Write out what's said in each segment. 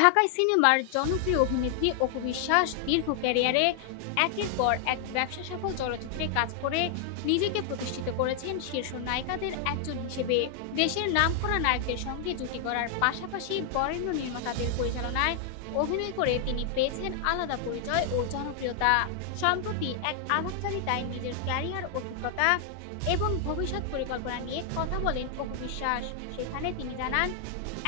ঢাকাই সিনেমার জনপ্রিয় অভিনেত্রী অপু বিশ্বাস দীর্ঘ ক্যারিয়ারে একের পর এক ব্যবসা সফল চলচ্চিত্রে কাজ করে নিজেকে প্রতিষ্ঠিত করেছেন শীর্ষ নায়িকাদের একজন হিসেবে। দেশের নামকরা নায়কদের সঙ্গে জুটি করার পাশাপাশি বরেণ্য নির্মাতাদের পরিচালনায় অভিনয় করে তিনি পেয়েছেন আলাদা পরিচয় ও জনপ্রিয়তা। সম্প্রতি এক আলাপচারিতায় নিজের ক্যারিয়ার অভিজ্ঞতা এবং ভবিষ্যৎ পরিকল্পনা নিয়ে কথা বলেন অপু বিশ্বাস। সেখানে তিনি জানান,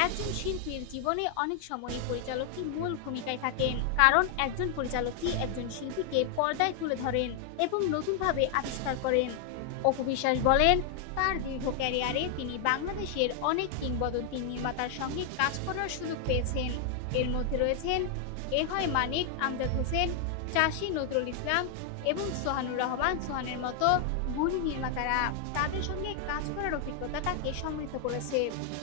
একজন শিল্পীর জীবনে অনেক সময়ই পরিচালকই মূল ভূমিকায় থাকেন, কারণ একজন পরিচালকই একজন শিল্পীকে পর্দায় তুলে ধরেন এবং নতুনভাবে আবিষ্কার করেন। অপু বিশ্বাস বলেন, তার দীর্ঘ ক্যারিয়ারে তিনি বাংলাদেশের অনেক কিংবদন্তি নির্মাতার সঙ্গে কাজ করার সুযোগ পেয়েছেন। এর মধ্যে রয়েছেন এহয় মানিক, আমজাদ হোসেন, চাষী নজরুল ইসলাম এবং সোহানুর রহমান সোহানের মতো গুণী নির্মাতারা। তাদের সঙ্গে কাজ করার অভিজ্ঞতা তাকে সমৃদ্ধ করেছে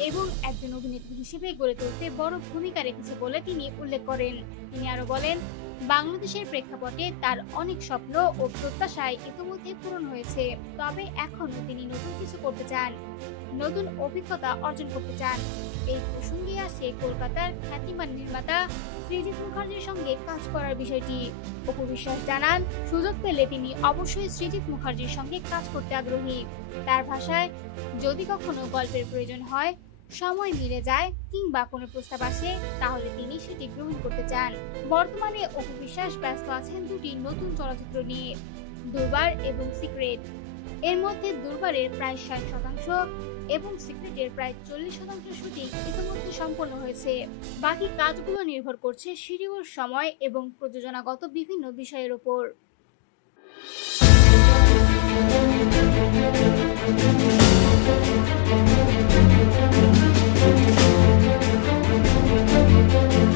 এবং একজন অভিনেত্রী হিসেবে গড়ে তুলতে বড় ভূমিকা রেখেছে বলে তিনি উল্লেখ করেন। তিনি আরো বলেন, বাংলাদেশের প্রেক্ষাপটে তার অনেক স্বপ্ন ও প্রত্যাশায় ইতিমধ্যে পূরণ হয়েছে, তবে এখনও তিনি নতুন কিছু করতে চান, নতুন অভিজ্ঞতা অর্জন করতে চান। এই প্রসঙ্গে আসে কলকাতার খ্যাতিমান নির্মাতা সৃজিত মুখার্জির সঙ্গে কাজ করার বিষয়টি। অপু বিশ্বাস জানান, সুযোগ পেলে তিনি অবশ্যই সৃজিত মুখার্জির সঙ্গে কাজ করতে আগ্রহী। তার ভাষায়, যদি কখনো গল্পের প্রয়োজন হয়, সময় মিলে যায় কিংবা কোনো প্রস্তাব আসে, তাহলে তিনি সেটি গ্রহণ করতে চান। বর্তমানে অপু বিশ্বাস ব্যস্ত আছেন দুটি নতুন চলচ্চিত্র নিয়ে, দুর্বার এবং সিক্রেট। এর মধ্যে দুর্বারের প্রায় 60% এবং সিক্রেটের প্রায় 40% শুটিং ইতিমধ্যে সম্পন্ন হয়েছে। বাকি কাজগুলো নির্ভর করছে শিডিউল, সময় এবং প্রযোজনাগত বিভিন্ন বিষয়ের উপর।